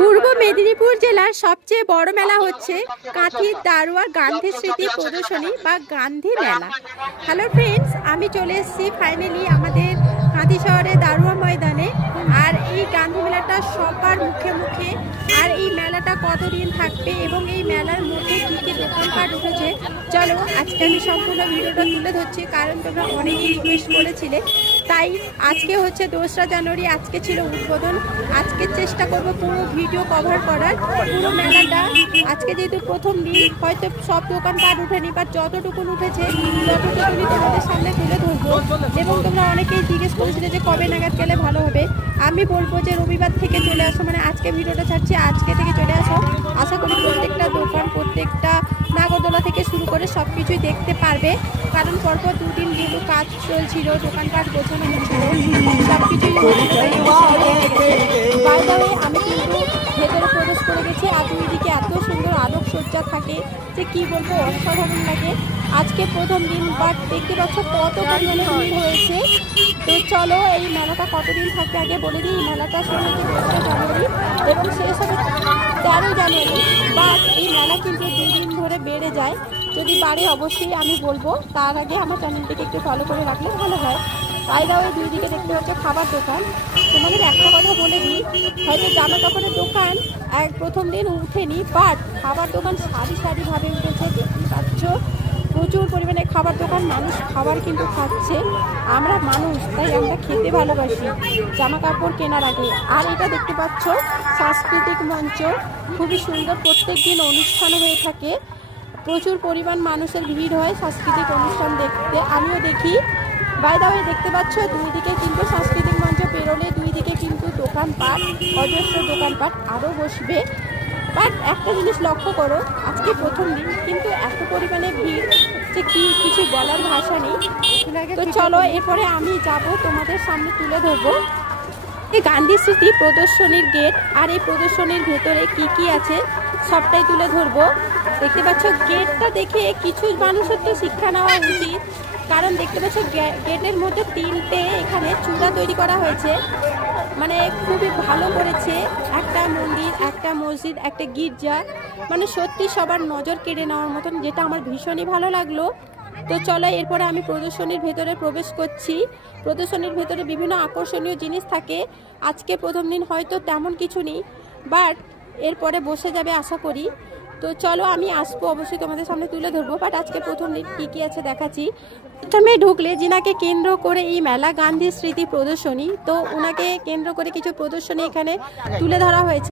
পূর্ব মেদিনীপুর জেলার সবচেয়ে বড় মেলা হচ্ছে কাঁথির দারোয়া গান্ধী স্মৃতি প্রদর্শনী বা গান্ধী মেলা। হ্যালো ফ্রেন্ডস, আমি চলে এসেছি ফাইনালি আমাদের কাঁথি শহরে দারোয়া ময়দানে। আর এই গান্ধী মেলাটা সবার মুখে মুখে। আর এই মেলাটা কতদিন থাকবে এবং এই মেলার মধ্যে কী কী দোকানপাট উঠেছে, চলো আজকে আমি সম্পূর্ণ ভিডিওটা তুলে ধরছি, কারণ তোমরা অনেকেই রিকোয়েস্ট করেছিলে। তাই আজকে হচ্ছে 2রা জানুয়ারি, আজকে ছিল উদ্বোধন। আজকে চেষ্টা করব পুরো ভিডিও কভার করার, পুরো মেলাটা। আজকে যেহেতু প্রথম দিন, হয়তো সব দোকানপাট উঠেনি, বা যতটুকুন উঠেছে ততটুকুনি তোমাদের সামনে তুলে ধরবো। এবং তোমরা অনেকেই জিজ্ঞেস করেছিলে যে কবে নাগাদ গেলে ভালো হবে। আমি বলবো যে রবিবার থেকে চলে আসো, মানে আজকে ভিডিওটা ছাড়ছি, আজকে থেকে চলে আসো। আশা করি প্রত্যেকটা দোকান, প্রত্যেকটা নাগরদোলা থেকে শুরু করে সব কিছুই দেখতে পারবে। কারণ পরপর দুদিন যেহেতু কাজ চলছিল, দোকানপাট গোছানো হচ্ছিল, সব কিছুই বাইরে। আমি কিন্তু ভেতরে প্রবেশ করে গেছি, আর দুই দিকে এত সুন্দর আলোকসজ্জা থাকে যে কি বলবো, অসাধারণ লাগে। আজকে প্রথম দিন, বাট দেখতে পাচ্ছ কত পরিমাণে ভিড় হয়েছে। তো চলো এই মেলাটা কতদিন থাকবে আগে বলে দিই। এই মেলাটা শুরু হয়েছে 2রা জানুয়ারি এবং শেষ হবে 13 জানুয়ারি। বাট এই মেলা কিন্তু 2 দিন ধরে বেড়ে যায়। যদি বাড়ে অবশ্যই আমি বলবো, তার আগে আমার চ্যানেলটিকে একটু ফলো করে রাখলে ভালো হয়। বাইরেও দুই দিকে দেখতে পাচ্ছ খাবার দোকান। তোমাদের একটা কথা বলে দিই, হয়তো জামা কাপড়ের দোকান প্রথম দিন উঠেনি, বাট খাবার দোকান সারি সারিভাবে উঠেছে। দেখতে পাচ্ছ প্রচুর পরিমাণে খাবার দোকান, মানুষ খাবার কিন্তু খাচ্ছে। আমরা মানুষ, তাই আমরা খেতে ভালোবাসি জামা কাপড় কেনার আগে। আর এটা দেখতে পাচ্ছ সাংস্কৃতিক মঞ্চ, খুবই সুন্দর। প্রত্যেক দিন অনুষ্ঠান হয়ে থাকে, প্রচুর পরিমাণ মানুষের ভিড় হয় সাংস্কৃতিক অনুষ্ঠান দেখতে, আমিও দেখি। বাইরে দেখতে পাচ্ছ দুই দিকে কিন্তু সাংস্কৃতিক মঞ্চ পেরোলে দুই দিকে কিন্তু দোকানপাট, অজস্র দোকানপাট আরও বসবে। বাট একটা জিনিস লক্ষ্য করো, আজকে প্রথম দিন কিন্তু এত পরিমাণে ভিড় যে কি কিছু বলার ভাষা নেই। তো চলো এরপরে আমি যাব, তোমাদের সামনে তুলে ধরবো এই গান্ধী স্মৃতি প্রদর্শনীর গেট। আর এই প্রদর্শনীর ভেতরে কি কি আছে সবটাই তুলে ধরবো। দেখতে পাচ্ছ গেটটা দেখে কিছু মানুষের তো শিক্ষা নেওয়া উচিত, কারণ দেখতে পাচ্ছ গেটের মধ্যে 3টে এখানে চূড়া তৈরি করা হয়েছে, মানে খুবই ভালো করেছে। একটা মন্দির, একটা মসজিদ, একটা গির্জা, মানে সত্যি সবার নজর কেড়ে নেওয়ার মতন, যেটা আমার ভীষণই ভালো লাগলো। তো চলো এরপরে আমি প্রদর্শনীর ভেতরে প্রবেশ করছি। প্রদর্শনীর ভেতরে বিভিন্ন আকর্ষণীয় জিনিস থাকে। আজকে প্রথম দিন হয়তো তেমন কিছু নেই, বাট এরপরে বসে যাবে আশা করি। তো চলো আমি আসবো, অবশ্যই তোমাদের সামনে তুলে ধরবো। বাট আজকে প্রথম দিন কী কী আছে দেখাচ্ছি। প্রথমে ঢুকলে যিনাকে কেন্দ্র করে এই মেলা গান্ধী স্মৃতি প্রদর্শনী, তো ওনাকে কেন্দ্র করে কিছু প্রদর্শনী এখানে তুলে ধরা হয়েছে।